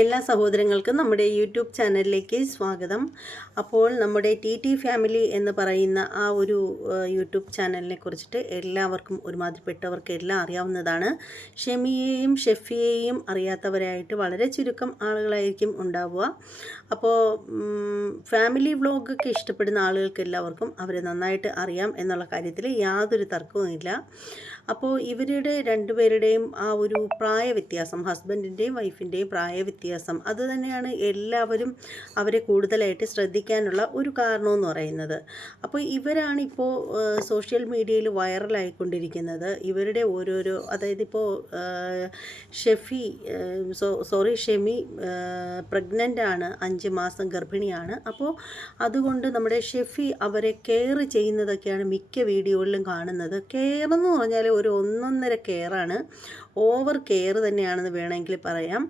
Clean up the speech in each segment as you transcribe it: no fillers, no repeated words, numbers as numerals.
എല്ലാ സഹോദരങ്ങൾക്കും നമ്മുടെ യൂട്യൂബ് ചാനലിലേക്ക് സ്വാഗതം. അപ്പോൾ നമ്മുടെ ടി ഫാമിലി എന്ന് പറയുന്ന ആ ഒരു യൂട്യൂബ് ചാനലിനെ കുറിച്ചിട്ട് എല്ലാവർക്കും ഒരുമാതിരിപ്പെട്ടവർക്ക് എല്ലാം അറിയാവുന്നതാണ്. ഷെമിയെയും ഷെഫിയെയും അറിയാത്തവരായിട്ട് വളരെ ചുരുക്കം ആളുകളായിരിക്കും ഉണ്ടാവുക. അപ്പോൾ ഫാമിലി വ്ളോഗൊക്കെ ഇഷ്ടപ്പെടുന്ന ആളുകൾക്ക് എല്ലാവർക്കും അവരെ നന്നായിട്ട് അറിയാം എന്നുള്ള കാര്യത്തിൽ യാതൊരു തർക്കവുമില്ല. അപ്പോൾ ഇവരുടെ രണ്ടുപേരുടെയും ആ ഒരു പ്രായ വ്യത്യാസം, ഹസ്ബൻഡിൻ്റെയും വൈഫിൻ്റെയും പ്രായ വ്യത്യാസം, അത് തന്നെയാണ് എല്ലാവരും അവരെ കൂടുതലായിട്ട് ശ്രദ്ധിക്കാനുള്ള ഒരു കാരണമെന്ന് പറയുന്നത്. അപ്പോൾ ഇവരാണ് ഇപ്പോൾ സോഷ്യൽ മീഡിയയിൽ വൈറലായിക്കൊണ്ടിരിക്കുന്നത്. ഇവരുടെ ഓരോരോ, അതായത് ഇപ്പോൾ ഷെമി പ്രഗ്നൻ്റ് ആണ്, 5 മാസം ഗർഭിണിയാണ്. അപ്പോൾ അതുകൊണ്ട് നമ്മുടെ ഷെഫി അവരെ കെയർ ചെയ്യുന്നതൊക്കെയാണ് മിക്ക വീഡിയോകളിലും കാണുന്നത്. കെയർ എന്ന് പറഞ്ഞാൽ ഒരു ഒന്നൊന്നര കെയറാണ്, ഓവർ കെയർ തന്നെയാണെന്ന് വേണമെങ്കിൽ പറയാം.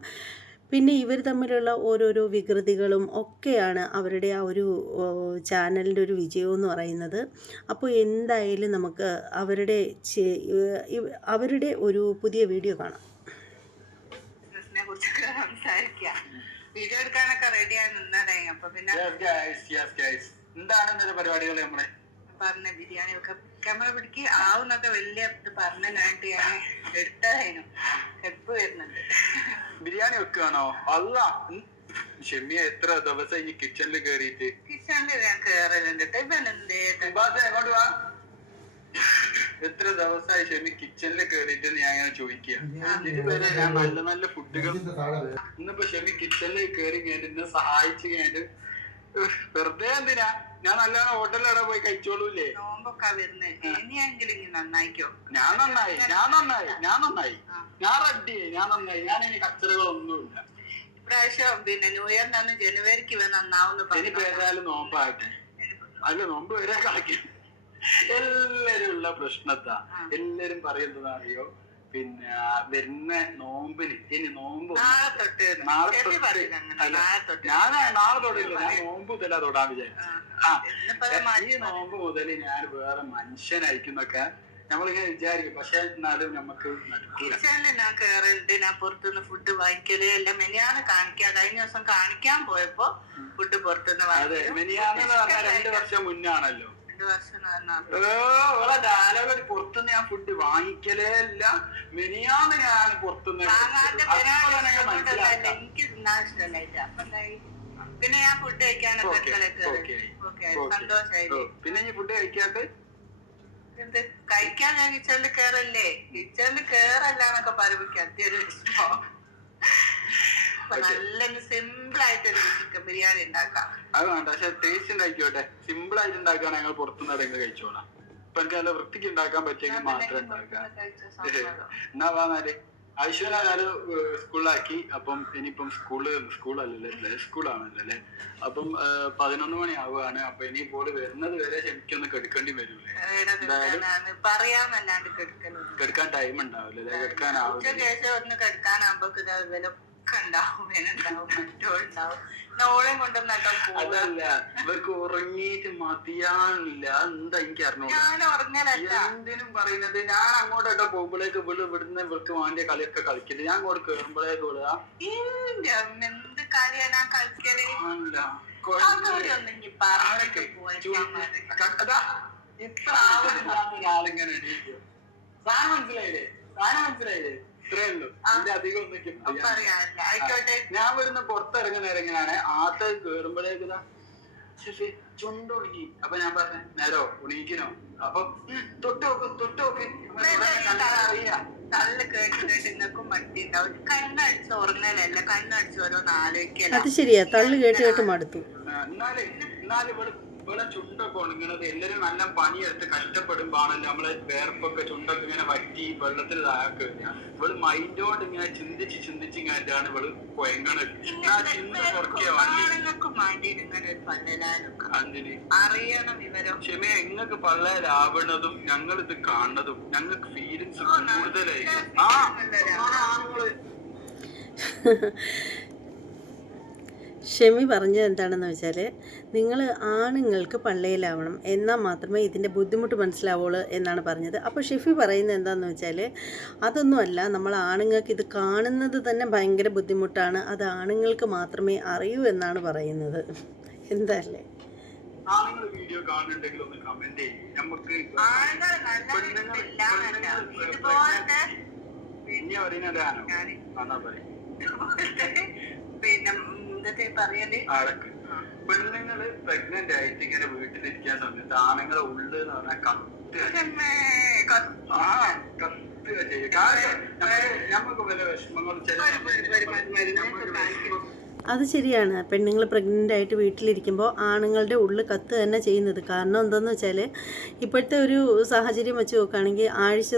പിന്നെ ഇവർ തമ്മിലുള്ള ഓരോരോ വികൃതികളും ഒക്കെയാണ് അവരുടെ ആ ഒരു ചാനലിൻ്റെ ഒരു വിജയം എന്ന് പറയുന്നത്. അപ്പോൾ എന്തായാലും നമുക്ക് അവരുടെ ഒരു പുതിയ വീഡിയോ കാണാം. വീഡിയോ എടുക്കാനൊക്കെ റെഡിയായി നിന്നതേ. അപ്പൊ പിന്നെ എന്താണ് പരിപാടികൾ നമ്മളെ പറഞ്ഞ ബിരിയാണി ഒക്കെ ക്യാമറ പിടിക്ക് ആവുന്നൊക്കെ വലിയ ഇത് പറഞ്ഞായിട്ട് ഞാൻ എടുത്തതായിരുന്നു. ഹെൽപ്പ് വരുന്നുണ്ട്. ബിരിയാണി വെക്കുകയാണോ? അല്ല, ഷെമിയ എത്ര ദിവസം ഈ കിച്ചണിൽ കേറിയിട്ട്? കിച്ചണില് ഞാൻ കേറലുണ്ട്. എങ്ങോട്ട് വാ. എത്ര ദിവസമായി ഷെമി കിച്ചണിൽ കേറിയിട്ട് ഞാൻ അങ്ങനെ ചോദിക്കുക. ഇതുവരെ ഞാൻ നല്ല നല്ല ഫുഡുകൾ, ഇന്നിപ്പോ ഷെമി കിച്ചണിൽ കേറി കഴിഞ്ഞിട്ട് സഹായിച്ചു കഴിഞ്ഞിട്ട് വെറുതെ എന്തിനാ? ഞാൻ നല്ലോണം ഹോട്ടലിലവിടെ പോയി കഴിച്ചോളൂല്ലേ? നോമ്പൊക്കെ വരുന്നത് ഇനിയെങ്കിലും നന്നായിക്കോ. ഞാൻ നന്നായി ഇനി കച്ചറകളൊന്നുമില്ല. ഇപ്രാവശ്യം പിന്നെ ന്യൂ ഇയറിന് ജനുവരിക്ക് നന്നാവുന്ന ഏതായാലും നോമ്പാകട്ടെ. അല്ല, നോമ്പ് വരെ കളിക്കും. എല്ലാരും ഉള്ള പ്രശ്നത്താ. എല്ലാരും പറയുന്നത് അറിയോ, പിന്നെ വരുന്ന നോമ്പിന്, ഇനി നോമ്പ് നാളെ തൊട്ടില്ല, ഞാൻ നോമ്പ് മുതലാ തൊടാൻ വിചാരിച്ചു. ഈ നോമ്പ് മുതൽ ഞാൻ വേറെ മനുഷ്യനായിരിക്കുന്നൊക്കെ നമ്മളിങ്ങനെ വിചാരിക്കും. പക്ഷെ എന്നാലും നമുക്ക് ഞാൻ കേറലുണ്ട്. ഞാൻ പുറത്തുനിന്ന് ഫുഡ് വാങ്ങിക്കല് എല്ലാം മെനിയാന്ന് കാണിക്കാൻ, കഴിഞ്ഞ ദിവസം കാണിക്കാൻ പോയപ്പോ ഫുഡ് പുറത്തുനിന്ന് അതെ, മെനിയാന്ന് പറഞ്ഞാൽ 2 വർഷം മുന്നാണല്ലോ. 2 വർഷം ഡയലോഗ് പുറത്തുനിന്ന് ഞാൻ ഫുഡ് വാങ്ങിക്കലേ ഇല്ല. മെനിയാന്ന് ഞാൻ പുറത്തുനിന്ന് എനിക്ക് തിന്നാൻ ഇഷ്ടമല്ല. പിന്നെ ഞാൻ ഫുഡ് കഴിക്കാനൊക്കെ സന്തോഷായി. പിന്നെ ഈ ഫുഡ് കഴിക്കാത്ത എന്ത് കഴിക്കാൻ ഞാൻ കിച്ചണിൽ കേറല്ലേ? കിച്ചണിൽ കേറല്ലാന്നൊക്കെ പറയുമ്പോ അത്യൊരു ഇഷ്ടം. നല്ല സിമ്പിൾ ആയിട്ട് ചിക്കൻ ബിരിയാണി ഉണ്ടാക്കാം. അത് വേണ്ട, പക്ഷെ ടേസ്റ്റ് ഉണ്ടായിക്കോട്ടെ. സിമ്പിൾ ആയിട്ട് ഉണ്ടാക്കാൻ ഞങ്ങൾ പുറത്തുനിന്ന് എവിടെയെങ്കിലും കഴിച്ചോളാം. ഇപ്പൊ എനിക്ക് നല്ല വൃത്തിക്ക് ഉണ്ടാക്കാൻ പറ്റിയെങ്കിൽ മാത്രം ഉണ്ടാക്കാം. എന്നാ വാന്നാല് ഐശ്വര്യ സ്കൂളിലാക്കി. അപ്പം ഇനിയിപ്പം സ്കൂളല്ലല്ലേ, പ്ലേ സ്കൂളാണല്ലോ അല്ലേ. അപ്പം 11 മണി ആവുകയാണ്. അപ്പൊ ഇനി ഇപ്പോൾ വരുന്നത് വരെ ശരിക്കൊന്ന് കെടുക്കേണ്ടി വരൂലേ? കെടുക്കാൻ ടൈം ഉണ്ടാവില്ല, കെടുക്കാനാവുമ്പോ അതല്ല, ഇവർക്ക് ഉറങ്ങിയിട്ട് മതിയാണില്ല. എന്താ എനിക്ക് അറിഞ്ഞൂടാ. എന്തിനും പറയുന്നത്. ഞാൻ അങ്ങോട്ടൊക്കെ പോകുമ്പോഴേക്ക് ഇവിടുന്ന് ഇവർക്ക് വേണ്ടിയ കളിയൊക്കെ കളിക്കല്. ഞാൻ അങ്ങോട്ട് കേറുമ്പോഴേക്ക് എന്ത് കളിയാ കളിക്കല്? ഇത്ര ആളിങ്ങനെ എണീക്കും. മനസ്സിലായില്ലേ? ഇത്രേ ഉള്ളൂ. ഇതിന്റെ അധികം ഒന്നും. ഞാൻ വരുന്ന പുറത്തിറങ്ങുന്നേരങ്ങനാണ് ആത്ത കേറുമ്പോഴേക്ക് ചുണ്ടൊണങ്ങി. അപ്പൊ ഞാൻ പറഞ്ഞ നേരോ ഉണീക്കിനോ? അപ്പൊ തൊട്ടോക്ക് നല്ല കേട്ടിട്ട് നിങ്ങൾക്കും മടിയുണ്ടാവും. കണ്ണടിച്ച് ഉറങ്ങലല്ല, കണ്ണടിച്ച് ഓരോന്ന് ആലോചിക്കല. അത് ശരിയാ, തള്ളു കേട്ട് മടുത്തു. എന്നാലും ഇവിടെ ചുണ്ടൊക്കെ ഉണങ്ങണത് എല്ലാരും നല്ല പണിയെടുത്ത് കഷ്ടപ്പെടുമ്പോണല്ലോ നമ്മള് വേർപ്പൊക്കെ ചുണ്ടൊക്കെ ഇങ്ങനെ വറ്റി വെള്ളത്തിൽ ഇതാക്കുക. ഇവള് മൈൻഡോട് ഇങ്ങനെ ചിന്തിച്ച് ഇങ്ങനെയാണ് ഇവള് കൊയങ്ങണത്. ക്ഷമ എങ്ങക്ക് പള്ളേരാവണതും ഞങ്ങൾ ഇത് കാണുന്നതും ഞങ്ങൾക്ക് ഫീലിങ്സ് കൂടുതലായിരിക്കും. ഷെമി പറഞ്ഞത് എന്താണെന്ന് വെച്ചാൽ നിങ്ങൾ ആണുങ്ങൾക്ക് പള്ളയിലാവണം എന്നാൽ മാത്രമേ ഇതിൻ്റെ ബുദ്ധിമുട്ട് മനസ്സിലാവുള്ളൂ എന്നാണ് പറഞ്ഞത്. അപ്പോൾ ഷെഫി പറയുന്നത് എന്താണെന്ന് വെച്ചാൽ അതൊന്നുമല്ല, നമ്മൾ ആണുങ്ങൾക്ക് ഇത് കാണുന്നത് തന്നെ ഭയങ്കര ബുദ്ധിമുട്ടാണ്, അത് ആണുങ്ങൾക്ക് മാത്രമേ അറിയൂ എന്നാണ് പറയുന്നത്. എന്തല്ലേ ആണുങ്ങൾ വീഡിയോ കാണുന്നുണ്ടെങ്കിൽ ഒന്ന് കമന്റ് ചെയ്യും. നമുക്ക് പിന്നെ പറയുന്നതാണോ എന്നാ പറയും. പിന്നെ എന്തൊക്കെ പറയല് ആരൊക്കെ പെണ്ണുങ്ങള് പ്രഗ്നന്റ് ആയിട്ട് ഇങ്ങനെ വീട്ടിലിരിക്കാൻ സമയത്ത് ആണുങ്ങളെ ഉള്ളു എന്ന് പറഞ്ഞാൽ കത്തുക ചെയ്യും. കാരണം നമുക്ക് വല്ല വിഷമങ്ങളും ചില അത് ശരിയാണ്. പെണ്ണുങ്ങൾ പ്രഗ്നൻ്റ് ആയിട്ട് വീട്ടിലിരിക്കുമ്പോൾ ആണുങ്ങളുടെ ഉള്ളിൽ കത്ത് തന്നെ ചെയ്യുന്നത്. കാരണം എന്താണെന്ന് വെച്ചാൽ ഇപ്പോഴത്തെ ഒരു സാഹചര്യം വെച്ച് നോക്കുകയാണെങ്കിൽ ആഴ്ച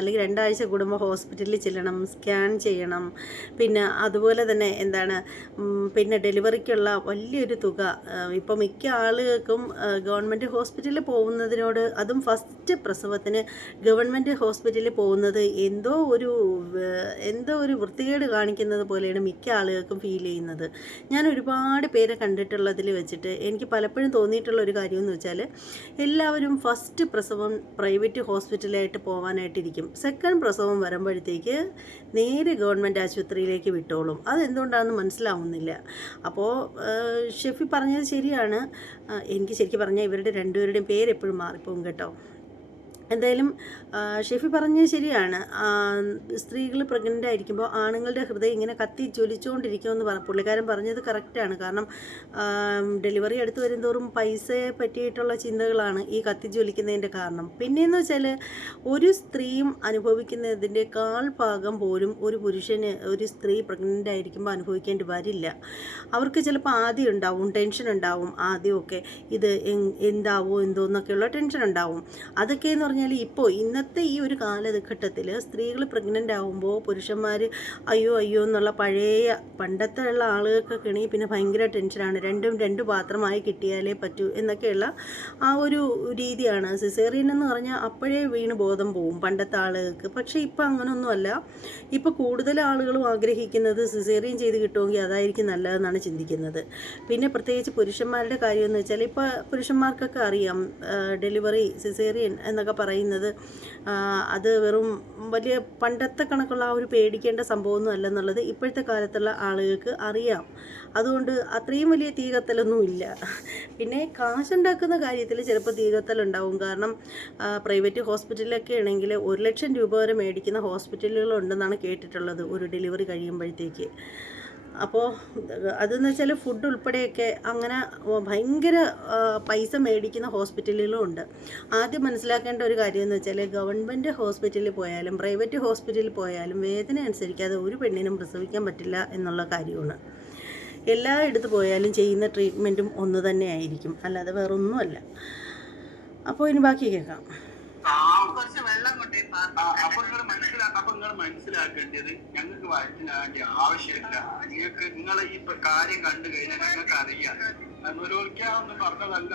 അല്ലെങ്കിൽ 2 ആഴ്ച കൂടുമ്പോൾ ഹോസ്പിറ്റലിൽ ചെല്ലണം, സ്കാൻ ചെയ്യണം, പിന്നെ അതുപോലെ തന്നെ പിന്നെ ഡെലിവറിക്കുള്ള വലിയൊരു തുക. ഇപ്പോൾ മിക്ക ആളുകൾക്കും ഗവൺമെൻറ് ഹോസ്പിറ്റലിൽ പോകുന്നതിനോട്, അതും ഫസ്റ്റ് പ്രസവത്തിന് ഗവൺമെൻറ് ഹോസ്പിറ്റലിൽ പോകുന്നത് എന്തോ ഒരു വൃത്തികേട് കാണിക്കുന്നത് പോലെയാണ് മിക്ക ആളുകൾക്കും ഫീൽ ചെയ്യുന്നത്. ഞാൻ ഒരുപാട് പേരെ കണ്ടിട്ടുള്ളതിൽ വെച്ചിട്ട് എനിക്ക് പലപ്പോഴും തോന്നിയിട്ടുള്ള ഒരു കാര്യം എന്ന് വെച്ചാൽ എല്ലാവരും ഫസ്റ്റ് പ്രസവം പ്രൈവറ്റ് ഹോസ്പിറ്റലായിട്ട് പോകാനായിട്ടിരിക്കും. സെക്കൻഡ് പ്രസവം വരുമ്പോഴത്തേക്ക് നേരെ ഗവൺമെൻറ് ആശുപത്രിയിലേക്ക് വിട്ടോളും. അതെന്തുകൊണ്ടാണെന്ന് മനസ്സിലാവുന്നില്ല. അപ്പോൾ ഷെഫി പറഞ്ഞത് ശരിയാണ്. എനിക്ക് ശരിക്കും പറഞ്ഞാൽ ഇവരുടെ രണ്ടുപേരുടെയും പേര് എപ്പോഴും മാറിപ്പോകും കേട്ടോ. എന്തായാലും ഷെഫി പറഞ്ഞത് ശരിയാണ്. സ്ത്രീകൾ പ്രഗ്നൻ്റ് ആയിരിക്കുമ്പോൾ ആണുങ്ങളുടെ ഹൃദയം ഇങ്ങനെ കത്തി ജ്വലിച്ചുകൊണ്ടിരിക്കുമെന്ന് പുള്ളിക്കാരൻ പറഞ്ഞത് കറക്റ്റാണ്. കാരണം ഡെലിവറി അടുത്ത് വരുന്തോറും പൈസയെ പറ്റിയിട്ടുള്ള ചിന്തകളാണ് ഈ കത്തി ജ്വലിക്കുന്നതിൻ്റെ കാരണം. പിന്നെയെന്ന് വെച്ചാൽ ഒരു സ്ത്രീയും അനുഭവിക്കുന്നതിൻ്റെ 1/4 ഭാഗം പോലും ഒരു സ്ത്രീ പ്രഗ്നൻ്റ് ആയിരിക്കുമ്പോൾ അനുഭവിക്കേണ്ടി വരില്ല. അവർക്ക് ചിലപ്പോൾ ആദ്യം ഉണ്ടാവും, ടെൻഷൻ ഉണ്ടാവും. ആദ്യമൊക്കെ ഇത് എന്താവോ എന്തോന്നൊക്കെയുള്ള ടെൻഷൻ ഉണ്ടാവും. അതൊക്കെയെന്ന് പറഞ്ഞാൽ ഇപ്പോൾ ഇന്നത്തെ ഈ ഒരു കാലഘട്ടത്തിൽ സ്ത്രീകൾ പ്രഗ്നൻ്റ് ആകുമ്പോൾ പുരുഷന്മാർ അയ്യോ എന്നുള്ള പണ്ടത്തെ ഉള്ള ആളുകൾക്കൊക്കെ ആണെങ്കിൽ പിന്നെ ഭയങ്കര ടെൻഷനാണ്. രണ്ടും 2 പാത്രമായി കിട്ടിയാലേ പറ്റൂ എന്നൊക്കെയുള്ള ആ ഒരു രീതിയാണ്. സിസേറിയൻ എന്ന് പറഞ്ഞാൽ അപ്പോഴേ വീണ് ബോധം പോവും പണ്ടത്തെ ആളുകൾക്ക്. പക്ഷേ ഇപ്പം അങ്ങനെയൊന്നുമല്ല. ഇപ്പോൾ കൂടുതൽ ആളുകളും ആഗ്രഹിക്കുന്നത് സിസേറിയൻ ചെയ്ത് കിട്ടുമെങ്കിൽ അതായിരിക്കും നല്ലതെന്നാണ് ചിന്തിക്കുന്നത്. പിന്നെ പ്രത്യേകിച്ച് പുരുഷന്മാരുടെ കാര്യം എന്ന് വെച്ചാൽ ഇപ്പോൾ പുരുഷന്മാർക്കൊക്കെ അറിയാം ഡെലിവറി സിസേറിയൻ എന്നൊക്കെ പറയുന്നത് അത് വെറും വലിയ പണ്ടത്തെ കണക്കുള്ള ആ ഒരു പേടിക്കേണ്ട സംഭവമൊന്നും അല്ലെന്നുള്ളത് ഇപ്പോഴത്തെ കാലത്തുള്ള ആളുകൾക്ക് അറിയാം. അതുകൊണ്ട് അത്രയും വലിയ തീകത്തലൊന്നുമില്ല. പിന്നെ കാശുണ്ടാക്കുന്ന കാര്യത്തിൽ ചിലപ്പോൾ തീകത്തലുണ്ടാവും. കാരണം പ്രൈവറ്റ് ഹോസ്പിറ്റലിലൊക്കെ ആണെങ്കിൽ 1 ലക്ഷം രൂപ വരെ മേടിക്കുന്ന ഹോസ്പിറ്റലുകളുണ്ടെന്നാണ് കേട്ടിട്ടുള്ളത് ഒരു ഡെലിവറി കഴിയുമ്പോഴത്തേക്ക്. അപ്പോൾ അതെന്ന് വെച്ചാൽ ഫുഡ് ഉൾപ്പെടെയൊക്കെ അങ്ങനെ ഭയങ്കര പൈസ മേടിക്കുന്ന ഹോസ്പിറ്റലുകളും ഉണ്ട്. ആദ്യം മനസ്സിലാക്കേണ്ട ഒരു കാര്യം എന്ന് വെച്ചാൽ ഗവൺമെൻറ് ഹോസ്പിറ്റലിൽ പോയാലും പ്രൈവറ്റ് ഹോസ്പിറ്റലിൽ പോയാലും വേദന അനുസരിക്കാതെ ഒരു പെണ്ണിനും പ്രസവിക്കാൻ പറ്റില്ല എന്നുള്ള കാര്യമാണ്. എല്ലായിടത്ത് പോയാലും ചെയ്യുന്ന ട്രീറ്റ്മെൻറ്റും ഒന്ന് തന്നെ ആയിരിക്കും, അല്ലാതെ വേറൊന്നുമല്ല. അപ്പോൾ ഇനി ബാക്കി കേൾക്കാം. കുറച്ച് വെള്ളം കൊണ്ടേ അപ്പൊ നിങ്ങൾ മനസ്സിലാക്കേണ്ടത് ഞങ്ങൾക്ക് വയറ്റിനാവേണ്ട ആവശ്യമില്ല. നിങ്ങളെ ഈ കാര്യം കണ്ടു കഴിഞ്ഞാൽ ഞങ്ങൾക്ക് അറിയാം. ഒന്നും പറഞ്ഞതല്ല.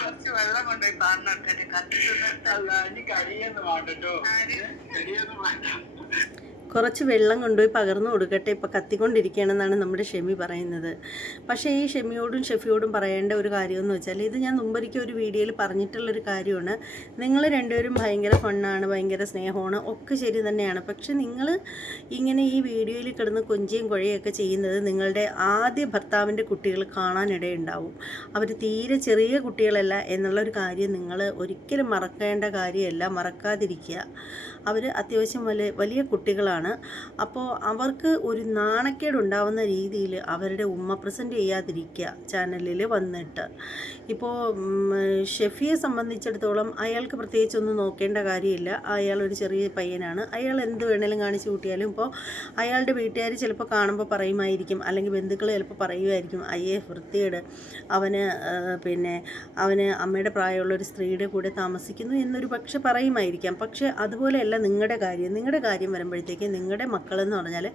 കുറച്ച് വെള്ളം കൊണ്ടുപോയി പറഞ്ഞിട്ട് അല്ല, ഇനി കരിയൊന്നും വേണ്ടോ, കരിയൊന്നും വേണ്ട. കുറച്ച് വെള്ളം കൊണ്ടുപോയി പകർന്നു കൊടുക്കട്ടെ, ഇപ്പോൾ കത്തിക്കൊണ്ടിരിക്കുകയാണെന്നാണ് നമ്മുടെ ഷെമി പറയുന്നത്. പക്ഷേ ഈ ഷെമിയോടും ഷെഫിയോടും പറയേണ്ട ഒരു കാര്യമെന്ന് വെച്ചാൽ, ഇത് ഞാൻ മുമ്പൊരിക്കൽ ഒരു വീഡിയോയിൽ പറഞ്ഞിട്ടുള്ളൊരു കാര്യമാണ്. നിങ്ങൾ രണ്ടുപേരും ഭയങ്കര ഫണ്ണാണ്, ഭയങ്കര സ്നേഹമാണ്, ഒക്കെ ശരി തന്നെയാണ്. പക്ഷെ നിങ്ങൾ ഇങ്ങനെ ഈ വീഡിയോയിൽ കിടന്ന് കൊഞ്ചിയും കുഴയൊക്കെ ചെയ്യുന്നത് നിങ്ങളുടെ ആദ്യ ഭർത്താവിൻ്റെ കുട്ടികൾ കാണാനിടയുണ്ടാവും. അവർ തീരെ ചെറിയ കുട്ടികളല്ല എന്നുള്ളൊരു കാര്യം നിങ്ങൾ ഒരിക്കലും മറക്കേണ്ട കാര്യമല്ല, മറക്കാതിരിക്കുക. അവർ അത്യാവശ്യം വലിയ കുട്ടികളാണ്. അപ്പോൾ അവർക്ക് ഒരു നാണക്കേടുണ്ടാവുന്ന രീതിയിൽ അവരുടെ ഉമ്മ പ്രസൻറ്റ് ചെയ്യാതിരിക്കുക ചാനലിൽ വന്നിട്ട്. ഇപ്പോൾ ഷെഫിയെ സംബന്ധിച്ചിടത്തോളം അയാൾക്ക് പ്രത്യേകിച്ചൊന്നും നോക്കേണ്ട കാര്യമില്ല. അയാൾ ഒരു ചെറിയ പയ്യനാണ്. അയാൾ എന്ത് വേണേലും കാണിച്ചു കൂട്ടിയാലും ഇപ്പോൾ അയാളുടെ വീട്ടുകാർ ചിലപ്പോൾ കാണുമ്പോൾ പറയുമായിരിക്കും, അല്ലെങ്കിൽ ബന്ധുക്കൾ ചിലപ്പോൾ പറയുമായിരിക്കും, അയ്യേ വൃത്തികേട്, അവന് അമ്മയുടെ പ്രായമുള്ളൊരു സ്ത്രീയുടെ കൂടെ താമസിക്കുന്നു എന്നൊരു പക്ഷെ പറയുമായിരിക്കാം. പക്ഷേ അതുപോലെയല്ല നിങ്ങളുടെ കാര്യം വരുമ്പോഴത്തേക്ക് നിങ്ങളുടെ മക്കളെന്ന് പറഞ്ഞാൽ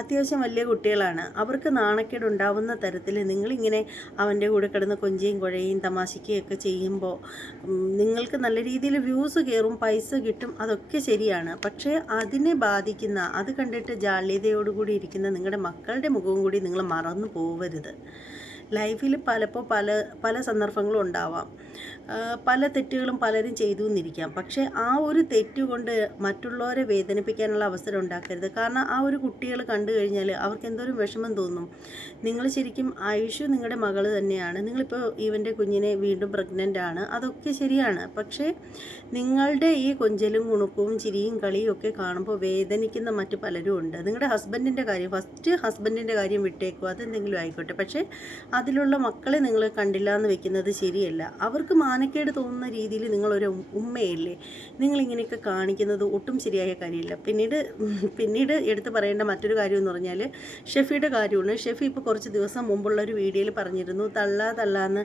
അത്യാവശ്യം വലിയ കുട്ടികളാണ്. അവർക്ക് നാണക്കേട് ഉണ്ടാവുന്ന തരത്തിൽ നിങ്ങളിങ്ങനെ അവൻ്റെ കൂടെ കിടന്ന് കൊഞ്ചിയും കുഴയും തമാശയ്ക്കുകയൊക്കെ ചെയ്യുമ്പോൾ നിങ്ങൾക്ക് നല്ല രീതിയിൽ വ്യൂസ് കയറും, പൈസ കിട്ടും, അതൊക്കെ ശരിയാണ്. പക്ഷേ അതിനെ ബാധിക്കുന്ന, അത് കണ്ടിട്ട് ജാള്യതയോടുകൂടി ഇരിക്കുന്ന നിങ്ങളുടെ മക്കളുടെ മുഖവും കൂടി നിങ്ങൾ മറന്നു പോവരുത്. ലൈഫിൽ പലപ്പോൾ പല സന്ദർഭങ്ങളും ഉണ്ടാവാം. പല തെറ്റുകളും പലരും ചെയ്തു എന്നിരിക്കാം. പക്ഷേ ആ ഒരു തെറ്റുകൊണ്ട് മറ്റുള്ളവരെ വേദനിപ്പിക്കാനുള്ള അവസരം ഉണ്ടാക്കരുത്. കാരണം ആ ഒരു കുട്ടികൾ കണ്ടു കഴിഞ്ഞാൽ അവർക്ക് എന്തോരം വിഷമം തോന്നും. നിങ്ങൾ ശരിക്കും ആയുഷ് നിങ്ങളുടെ മകൾ തന്നെയാണ്. നിങ്ങളിപ്പോൾ ഇവൻ്റെ കുഞ്ഞിനെ വീണ്ടും പ്രഗ്നൻ്റ് ആണ്, അതൊക്കെ ശരിയാണ്. പക്ഷേ നിങ്ങളുടെ ഈ കൊഞ്ചലും കുണുക്കവും ചിരിയും കളിയും ഒക്കെ കാണുമ്പോൾ വേദനിക്കുന്ന മറ്റു പലരും ഉണ്ട്. നിങ്ങളുടെ ഹസ്ബൻഡിൻ്റെ കാര്യം, ഫസ്റ്റ് ഹസ്ബൻഡിൻ്റെ കാര്യം വിട്ടേക്കുക, അതെന്തെങ്കിലും ആയിക്കോട്ടെ. പക്ഷേ അതിലുള്ള മക്കളെ നിങ്ങൾ കണ്ടില്ല എന്ന് വെക്കുന്നത് ശരിയല്ല. അവർക്ക് മാനക്കേട് തോന്നുന്ന രീതിയിൽ നിങ്ങളൊരു ഉമ്മയല്ലേ, നിങ്ങളിങ്ങനെയൊക്കെ കാണിക്കുന്നത് ഒട്ടും ശരിയായ കാര്യമില്ല. പിന്നീട് എടുത്ത് പറയേണ്ട മറ്റൊരു കാര്യം എന്ന് പറഞ്ഞാൽ ഷെഫിയുടെ കാര്യമാണ്. ഷെഫി ഇപ്പോൾ കുറച്ച് ദിവസം മുമ്പുള്ള ഒരു വീഡിയോയിൽ പറഞ്ഞിരുന്നു, തള്ളാന്ന്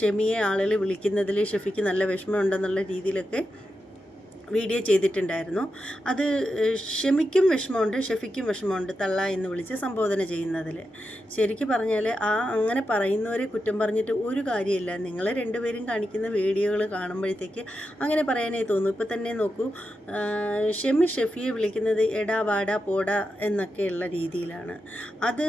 ഷെമിയെ ആളുകൾ വിളിക്കുന്നതിൽ ഷെഫിക്ക് നല്ല വിഷമമുണ്ടെന്നുള്ള രീതിയിലൊക്കെ വീഡിയോ ചെയ്തിട്ടുണ്ടായിരുന്നു. അത് ഷെമിക്കും വിഷമമുണ്ട്, ഷെഫിക്കും വിഷമമുണ്ട് തള്ള എന്ന് വിളിച്ച് സംബോധന ചെയ്യുന്നതിൽ. ശരിക്കും പറഞ്ഞാൽ അങ്ങനെ പറയുന്നവരെ കുറ്റം പറഞ്ഞിട്ട് ഒരു കാര്യമില്ല. നിങ്ങൾ രണ്ടുപേരും കാണിക്കുന്ന വീഡിയോകൾ കാണുമ്പോഴത്തേക്ക് അങ്ങനെ പറയാനേ തോന്നും. ഇപ്പോൾ തന്നെ നോക്കൂ, ഷെമി ഷെഫിയെ വിളിക്കുന്നത് എടാ വാടാ പോടാ എന്നൊക്കെയുള്ള രീതിയിലാണ്. അത്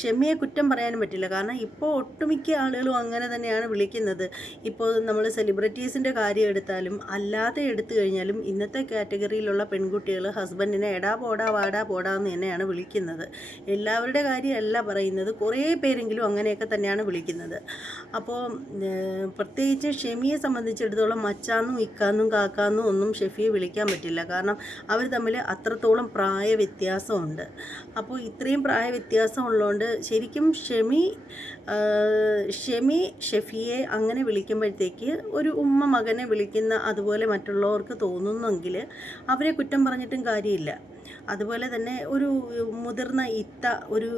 ഷെമിയെ കുറ്റം പറയാനും പറ്റില്ല. കാരണം ഇപ്പോൾ ഒട്ടുമിക്ക ആളുകളും അങ്ങനെ തന്നെയാണ് വിളിക്കുന്നത്. ഇപ്പോൾ നമ്മൾ സെലിബ്രിറ്റീസിൻ്റെ കാര്യം എടുത്താലും അല്ലാതെ എടുത്തു കഴിഞ്ഞാൽ ഇന്നത്തെ കാറ്റഗറിയിലുള്ള പെൺകുട്ടികൾ ഹസ്ബൻഡിനെ എടാ പോടാ വാടാ പോടാ എന്ന് തന്നെയാണ് വിളിക്കുന്നത്. എല്ലാവരുടെ കാര്യമല്ല പറയുന്നത്, കുറേ പേരെങ്കിലും അങ്ങനെയൊക്കെ തന്നെയാണ് വിളിക്കുന്നത്. അപ്പോൾ പ്രത്യേകിച്ച് ഷെമിയെ സംബന്ധിച്ചിടത്തോളം മച്ചാന്നും ഇക്കാന്നും കാക്കാന്നും ഒന്നും ഷെഫിയെ വിളിക്കാൻ പറ്റില്ല. കാരണം അവർ തമ്മിൽ അത്രത്തോളം പ്രായ വ്യത്യാസമുണ്ട്. അപ്പോൾ ഇത്രയും പ്രായ വ്യത്യാസം ഉള്ളതുകൊണ്ട് ശരിക്കും ഷെമി ഷെഫിയെ അങ്ങനെ വിളിക്കുമ്പോഴത്തേക്ക് ഒരു ഉമ്മ മകനെ വിളിക്കുന്ന അതുപോലെ മറ്റുള്ളവർക്ക് തോന്നുന്നെങ്കിൽ അവരെ കുറ്റം പറഞ്ഞിട്ടും കാര്യമില്ല. അതുപോലെ തന്നെ ഒരു മുതിർന്ന ഇത്ത ഒരു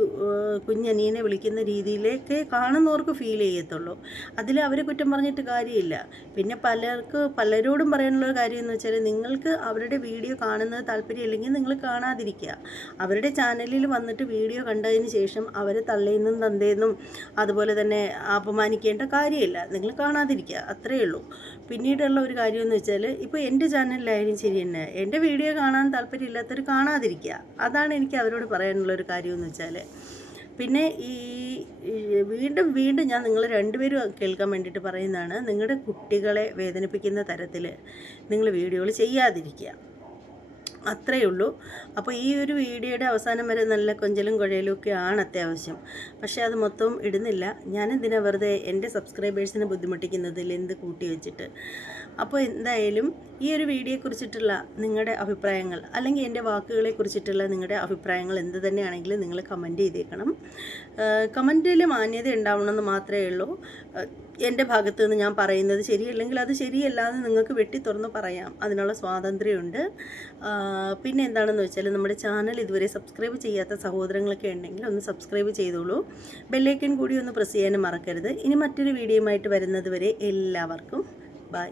കുഞ്ഞനിയനെ വിളിക്കുന്ന രീതിയിലേക്ക് കാണുന്നവർക്ക് ഫീൽ ചെയ്യത്തുള്ളൂ. അതിൽ അവരെ കുറ്റം പറഞ്ഞിട്ട് കാര്യമില്ല. പിന്നെ പലരോടും പറയാനുള്ള കാര്യം എന്ന് വെച്ചാൽ, നിങ്ങൾക്ക് അവരുടെ വീഡിയോ കാണുന്നത് താല്പര്യമില്ലെങ്കിൽ നിങ്ങൾ കാണാതിരിക്കുക. അവരുടെ ചാനലിൽ വന്നിട്ട് വീഡിയോ കണ്ടതിന് ശേഷം അവരെ തള്ളേന്നും തന്തേന്നും അതുപോലെ തന്നെ അപമാനിക്കേണ്ട കാര്യമില്ല. നിങ്ങൾ കാണാതിരിക്കുക, അത്രയേ ഉള്ളൂ. പിന്നീടുള്ള ഒരു കാര്യം എന്ന് വെച്ചാൽ, ഇപ്പോൾ എൻ്റെ ചാനലിലായാലും ശരി തന്നെ, എൻ്റെ വീഡിയോ കാണാൻ താല്പര്യമില്ലാത്തവർ കാണാതിരിക്കുക. അതാണ് എനിക്ക് അവരോട് പറയാനുള്ളൊരു കാര്യമെന്ന് വെച്ചാൽ. പിന്നെ വീണ്ടും ഞാൻ നിങ്ങൾ രണ്ടുപേരും കേൾക്കാൻ വേണ്ടിയിട്ട് പറയുന്നതാണ്, നിങ്ങളുടെ കുട്ടികളെ വേദനിപ്പിക്കുന്ന തരത്തിൽ നിങ്ങൾ വീഡിയോകൾ ചെയ്യാതിരിക്കുക, അത്രയേ ഉള്ളൂ. അപ്പോൾ ഈ ഒരു വീഡിയോയുടെ അവസാനം വരെ നല്ല കൊഞ്ചലും കുഴയലും ഒക്കെയാണ് അത്യാവശ്യം. പക്ഷേ അത് മൊത്തം ഇടുന്നില്ല. ഞാനെന്തിനാ വെറുതെ എൻ്റെ സബ്സ്ക്രൈബേഴ്സിനെ ബുദ്ധിമുട്ടിക്കുന്നതിൽ എന്ത് കൂട്ടി വെച്ചിട്ട്. അപ്പോൾ എന്തായാലും ഈ ഒരു വീഡിയോയെക്കുറിച്ചിട്ടുള്ള നിങ്ങളുടെ അഭിപ്രായങ്ങൾ, അല്ലെങ്കിൽ എൻ്റെ വാക്കുകളെ കുറിച്ചിട്ടുള്ള നിങ്ങളുടെ അഭിപ്രായങ്ങൾ എന്ത് തന്നെയാണെങ്കിലും നിങ്ങൾ കമൻറ്റ് ചെയ്തേക്കണം. കമൻറ്റിൽ മാന്യത ഉണ്ടാവണമെന്ന് മാത്രമേ ഉള്ളൂ. എൻ്റെ ഭാഗത്ത് നിന്ന് ഞാൻ പറയുന്നത് ശരിയല്ലെങ്കിൽ അത് ശരിയല്ലാതെ നിങ്ങൾക്ക് വെട്ടി തുറന്ന് പറയാം, അതിനുള്ള സ്വാതന്ത്ര്യമുണ്ട്. പിന്നെ എന്താണെന്ന് വെച്ചാൽ, നമ്മുടെ ചാനൽ ഇതുവരെ സബ്സ്ക്രൈബ് ചെയ്യാത്ത സഹോദരങ്ങളൊക്കെ ഉണ്ടെങ്കിൽ ഒന്ന് സബ്സ്ക്രൈബ് ചെയ്തോളൂ. ബെല്ലൈക്കൺ കൂടി ഒന്ന് പ്രസ് ചെയ്യാനും മറക്കരുത്. ഇനി മറ്റൊരു വീഡിയോയുമായിട്ട് വരുന്നത് വരെ എല്ലാവർക്കും ബൈ.